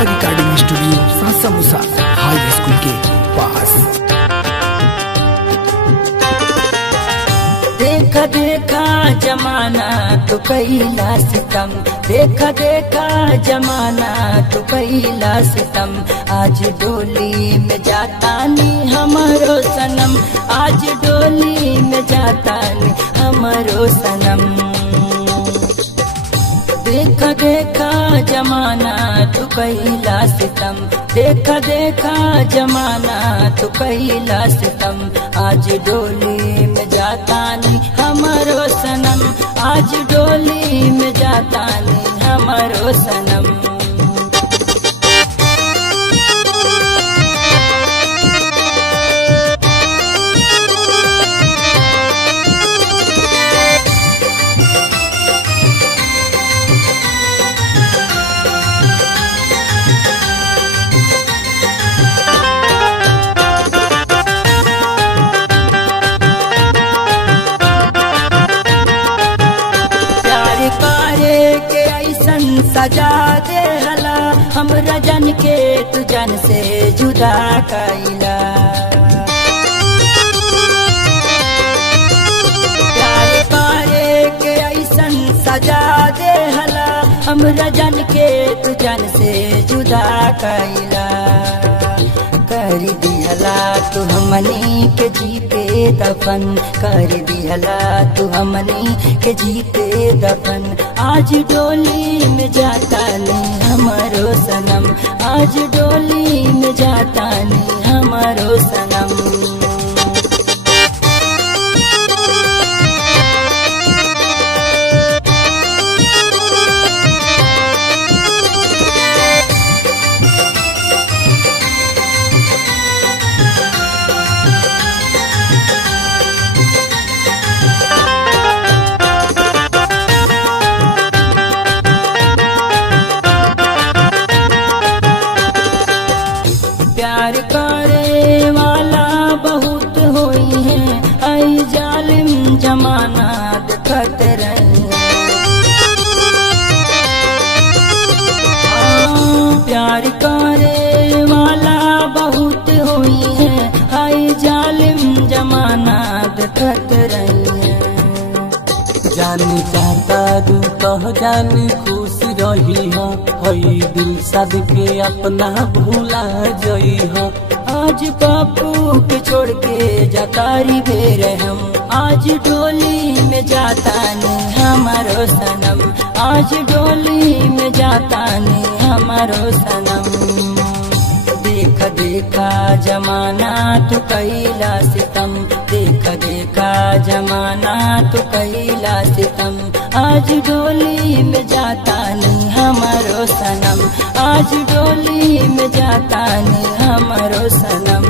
Power recording studio सासा मुसा हाई school के पास। देखा देखा जमाना तो कैला सितम, देखा देखा जमाना तो कैला सितम। आज डोली में जाता नी हमारो सनम, आज डोली में जाता नी हमारो सनम। देखा देखा जमाना तो कैला सितम, देखा देखा जमाना तो कैला सितम। आज डोली में जाता नी हमारो सनम, आज डोली में जाता नी हमारो सनम। सजा दे हला हमरा जन के तू जन से जुदा कैला। प्यार पारे के ऐसन सजा दे हला हमरा जन के तू जन से जुदा कैला। कर दिहला तू हमनी के जीते दफन, कर दिहला तू हमनी के जीते दफन। आज डोली में जाता नहीं हमारो सनम, आज डोली में जाता नहीं हमारो सनम। प्यार करे वाला बहुत होई है, आई जालिम जमाना देखत रही है। प्यार करे वाला बहुत होई है, आई जालिम जमाना देखत रही है। जान चाहता तू कह जान खुश रही हो, हई दिल सद के अपना भूला जई हो। आज बापू के छोड़ के जातारी बेर हम, आज डोली में जाता नहीं हमारो सनम, आज डोली में जाता नहीं हमारो सनम। देखा देखा जमाना तो कैला सितम, देखा देखा जमाना तो कैला सितम। आज डोली में जाता नहीं हमारो सनम, आज डोली में जाता नहीं हमारो सनम।